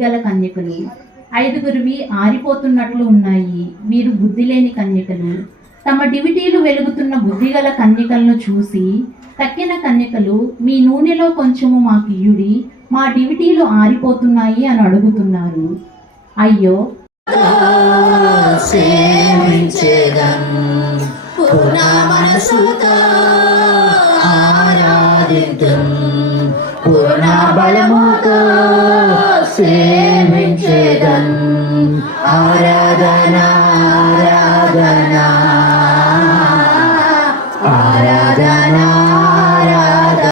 బుద్ధిగల కన్యకలు, 5గురివి ఆరిపోతున్నట్లు ఉన్నాయి. వీరు బుద్ధి లేని కన్యకలు. తమ డివిటీలు వెలుగుతున్న బుద్ధిగల కన్యకలను చూసి తక్కిన కన్యకలు, మీ నూనెలో కొంచెము మాకు ఇయ్యుడి, మా డివిటీలు ఆరిపోతున్నాయి అని అడుగుతున్నారు. అయ్యో, పూర్ణ బలముతో సేవించేదన్. ఆరాధన ఆరాధన